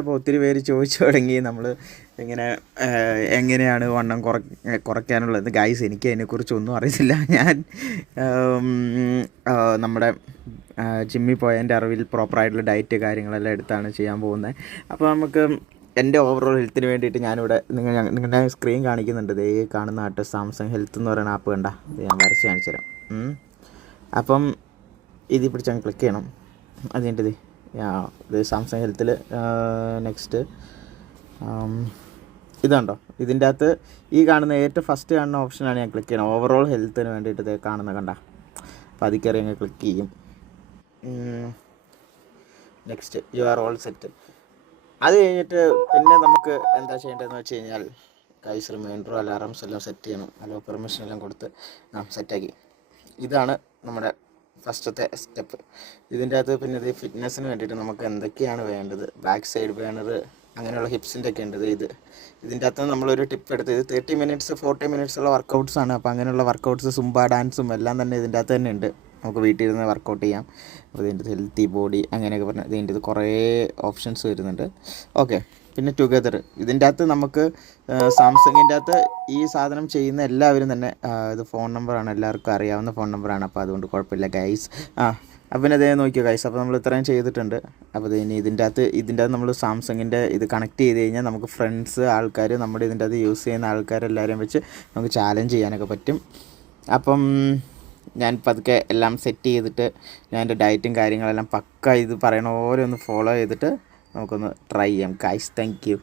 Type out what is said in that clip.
അപ്പോൾ ഒത്തിരി പേര് ചോദിച്ചു തുടങ്ങി നമ്മൾ ഇങ്ങനെ എങ്ങനെയാണ് വണ്ണം കുറയ്ക്കാനുള്ളത്. ഗൈസ്, എനിക്ക് അതിനെക്കുറിച്ചൊന്നും അറിയത്തില്ല. ഞാൻ നമ്മുടെ ജിമ്മിൽ പോയതിൻ്റെ അറിവിൽ പ്രോപ്പറായിട്ടുള്ള ഡയറ്റ് കാര്യങ്ങളെല്ലാം എടുത്താണ് ചെയ്യാൻ പോകുന്നത്. അപ്പോൾ നമുക്ക് എൻ്റെ ഓവറോൾ ഹെൽത്തിന് വേണ്ടിയിട്ട് ഞാനിവിടെ നിങ്ങളുടെ സ്ക്രീൻ കാണിക്കുന്നുണ്ട്. ദേ കാണുന്ന ആട്ട് സാംസങ് ഹെൽത്ത് എന്ന് പറയുന്ന ആപ്പ് കണ്ട, ഞാൻ വരച്ച് കാണിച്ചു തരാം. അപ്പം ഇതിൽ പിടിച്ചങ്ങ് ക്ലിക്ക് ചെയ്യണം. അതിൻ്റെ ഇത് സാംസങ് ഹെൽത്തിൽ നെക്സ്റ്റ് ഇതുണ്ടോ, ഇതിൻ്റെ അകത്ത് ഈ കാണുന്ന ഏറ്റവും ഫസ്റ്റ് കാണുന്ന ഓപ്ഷനാണ് ഞാൻ ക്ലിക്ക് ചെയ്യണം. ഓവറോൾ ഹെൽത്തിന് വേണ്ടിയിട്ട് ഇത് കാണുന്ന കണ്ട. അപ്പോൾ അതിൽ കയറി അങ്ങ് ക്ലിക്ക് ചെയ്യും. Next you are all set. അത് കഴിഞ്ഞിട്ട് പിന്നെ നമുക്ക് എന്താ ചെയ്യേണ്ടതെന്ന് വെച്ച് കഴിഞ്ഞാൽ ഗൈസ് റിമൈൻഡറോ അലാറംസ് എല്ലാം സെറ്റ് ചെയ്യണം. അലോ പെർമിഷൻ എല്ലാം കൊടുത്ത് സെറ്റാക്കി. ഇതാണ് നമ്മുടെ ഫസ്റ്റത്തെ സ്റ്റെപ്പ്. ഇതിൻ്റെ അകത്ത് പിന്നെ ഇത് ഫിറ്റ്നസ്സിന് വേണ്ടിയിട്ട് നമുക്ക് എന്തൊക്കെയാണ് വേണ്ടത്, ബാക്ക് സൈഡ് ബാനർ അങ്ങനെയുള്ള ഹിപ്സിൻ്റെ ഒക്കെ ഉണ്ട്. ഇതിൻ്റെ അകത്ത് നമ്മളൊരു ടിപ്പ് എടുത്ത്, ഇത് 30 മിനിറ്റ്സ് 40 മിനിറ്റ്സ് ഉള്ള വർക്കൗട്ട്സാണ്. അപ്പോൾ അങ്ങനെയുള്ള വർക്കൗട്ട്സ് സുംബ ഡാൻസും എല്ലാം തന്നെ ഇതിൻ്റെ അകത്ത് തന്നെ ഉണ്ട്. നമുക്ക് വീട്ടിൽ ഇരുന്ന് വർക്കൗട്ട് ചെയ്യാം. അപ്പോൾ ഇതിൻ്റെ ഹെൽത്തി ബോഡി അങ്ങനെയൊക്കെ പറഞ്ഞാൽ ഇതിൻ്റെ ഇത് കുറേ ഓപ്ഷൻസ് വരുന്നുണ്ട്. ഓക്കെ, പിന്നെ ടുഗദർ. ഇതിൻ്റെ അകത്ത് നമുക്ക് സാംസങ്ങിൻ്റെ അകത്ത് ഈ സാധനം ചെയ്യുന്ന എല്ലാവരും തന്നെ ഇത് ഫോൺ നമ്പറാണ്, എല്ലാവർക്കും അറിയാവുന്ന ഫോൺ നമ്പറാണ്. അപ്പോൾ അതുകൊണ്ട് കുഴപ്പമില്ല ഗൈസ്. അപ്പം പിന്നെ അതേ നോക്കിയോ ഗൈസ്. അപ്പോൾ നമ്മൾ ഇത്രയും ചെയ്തിട്ടുണ്ട്. അപ്പോൾ ഇനി ഇതിൻ്റെ അകത്ത് നമ്മൾ സാംസങ്ങിൻ്റെ ഇത് കണക്ട് ചെയ്ത് കഴിഞ്ഞാൽ നമുക്ക് ഫ്രണ്ട്സ് ആൾക്കാർ നമ്മുടെ ഇതിൻ്റെ അകത്ത് യൂസ് ചെയ്യുന്ന ആൾക്കാരെല്ലാവരെയും വെച്ച് നമുക്ക് ചാലഞ്ച് ചെയ്യാനൊക്കെ പറ്റും. അപ്പം ഞാൻ പതുക്കെ എല്ലാം സെറ്റ് ചെയ്തിട്ട് ഞാൻ എൻ്റെ ഡയറ്റും കാര്യങ്ങളെല്ലാം പക്ക ഇത് പറയണ പോലെ ഒന്ന് ഫോളോ ചെയ്തിട്ട് നമുക്കൊന്ന് ട്രൈ ചെയ്യാം ഗൈസ്. Thank you.